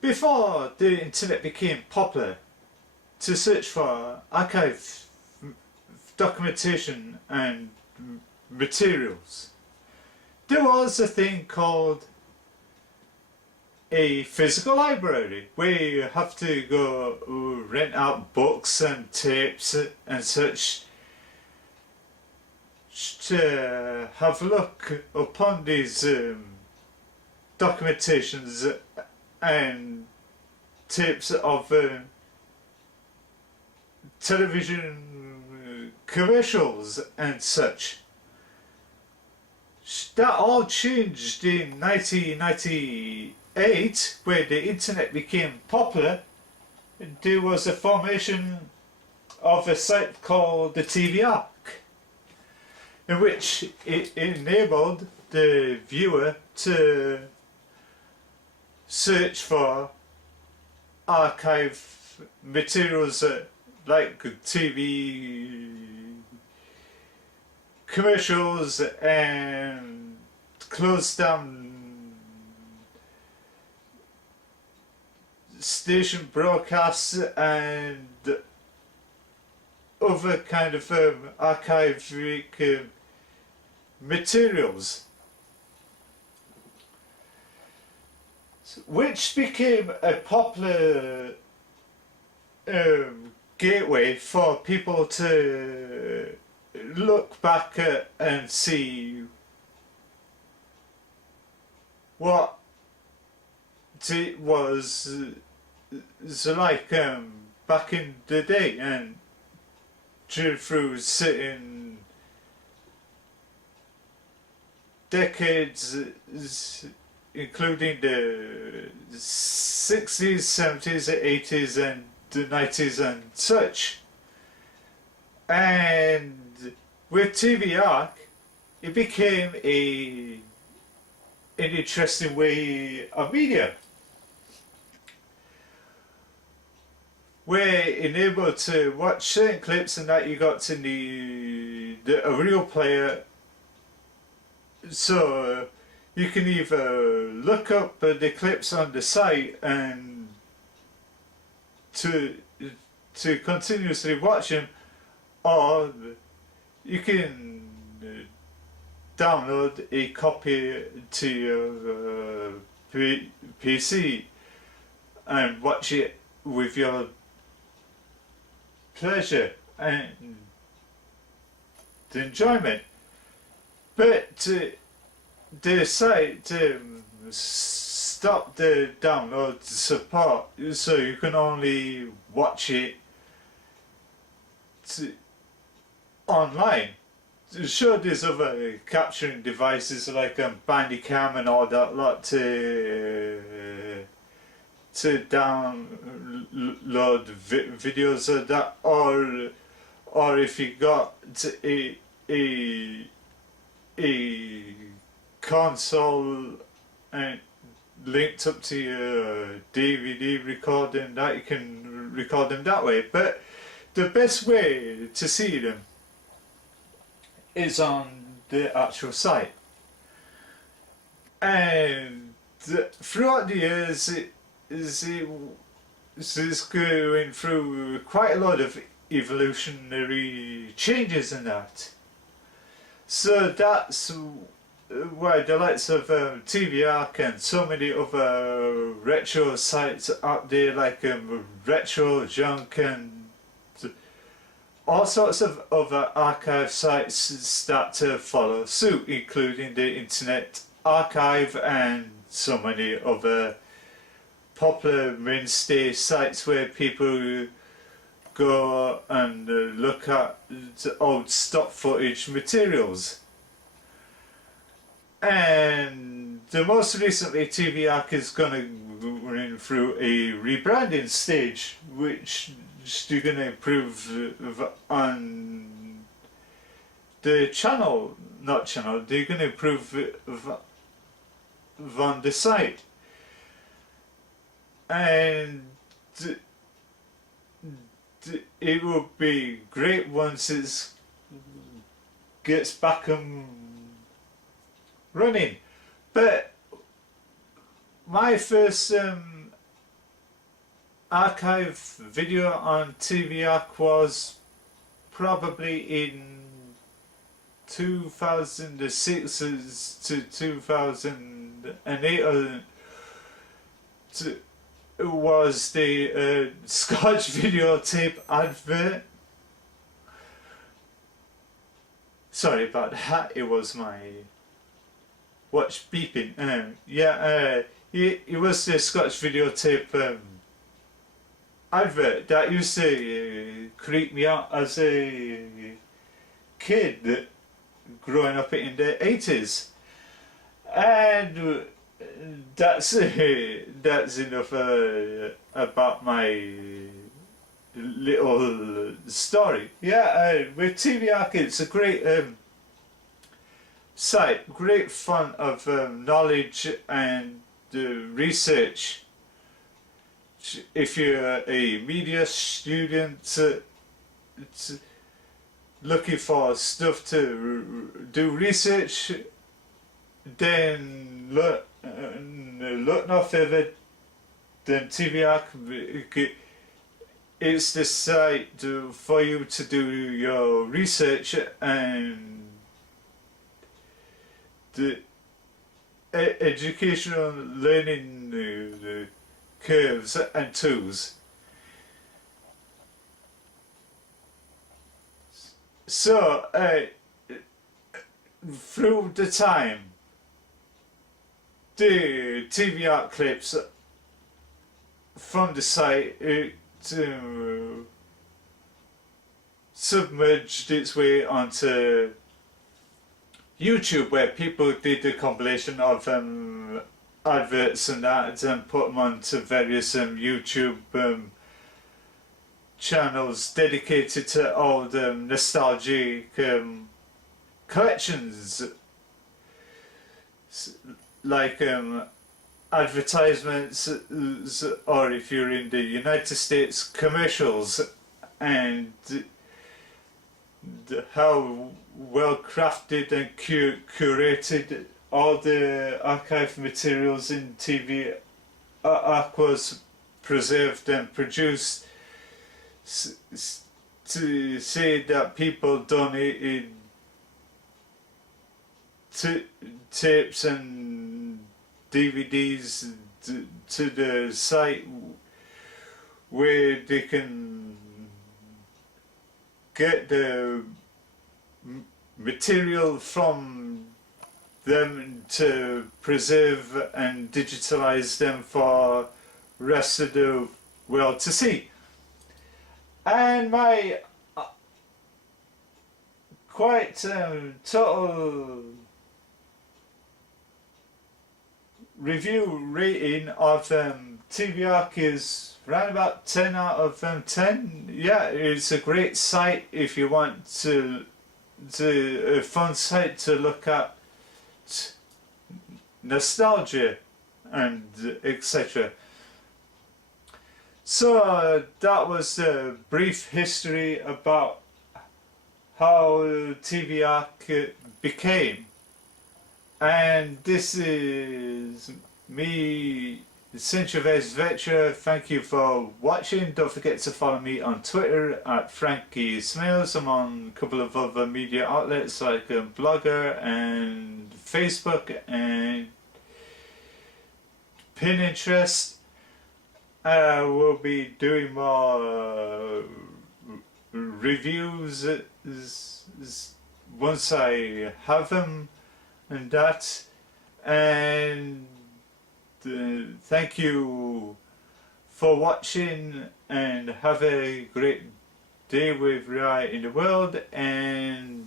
Before the internet became popular to search for archive documentation and materials, there was a thing called a physical library where you have to go rent out books and tapes and such to have a look upon these documentations and tapes of television commercials and such. That all changed in 1998 when the internet became popular. There was a formation of a site called the TvArk, in which it enabled the viewer to search for archive materials like TV commercials and closed down station broadcasts and other kind of archivic materials, which became a popular gateway for people to look back at and see what it was like back in the day and through certain decades, including the 60s, 70s, 80s and the 90s and such. And with TvArk it became an interesting way of media, where enabled to watch certain clips and that you got to need a real player, so you can either look up the clips on the site and to continuously watch them, or you can download a copy to your PC and watch it with your pleasure and enjoyment. But the site stopped the download support, so you can only watch it online. Sure, there's other capturing devices like Bandicam and all that lot to download videos of that, or if you got a console and linked up to your DVD recording, that you can record them that way. But the best way to see them is on the actual site. And throughout the years it's going through quite a lot of evolutionary changes in that. So that's why the likes of TvArk and so many other retro sites out there like Retro Junk and all sorts of other archive sites start to follow suit, including the Internet Archive and so many other popular mainstay sites where people go and look at old stock footage materials. And the most recently TvArk is going to run through a rebranding stage, which they're going to improve on the channel, they're going to improve on the site. it would be great once it gets back and running. But my first archive video on TvArk was probably in 2006 to 2008. It was the Scotch videotape advert. Sorry about that, it was my watch beeping. It was the Scotch videotape advert that used to creep me out as a kid growing up in the 80s. And that's enough about my little story. With TvArk, it's a great site, great font of knowledge and research. If you're a media student looking for stuff to do research, then look no further than TvArk. It's the site for you to do your research and the educational learning curves and tools. So through the time, the TvArk clips from the site submerged its way onto YouTube, where people did the compilation of adverts and that and put them onto various YouTube channels dedicated to all the nostalgic collections, like advertisements, or if you're in the United States, commercials, and how well crafted and curated all the archive materials in TvArk was preserved and produced, to say that people donated tapes and DVDs to the site where they can get the material from them to preserve and digitalize them for rest of the world to see. And my quite total review rating of TvArk is around about 10 out of 10. Yeah, it's a great site if you want a fun site to look at nostalgia and etc. So that was a brief history about how TvArk became. And this is me, Centrevez Vectra. Thank you for watching. Don't forget to follow me on Twitter at Frankie Smails. I'm on a couple of other media outlets like Blogger and Facebook and Pinterest. I will be doing more reviews once I have them and that. And thank you for watching, and have a great day wherever you are in the world, and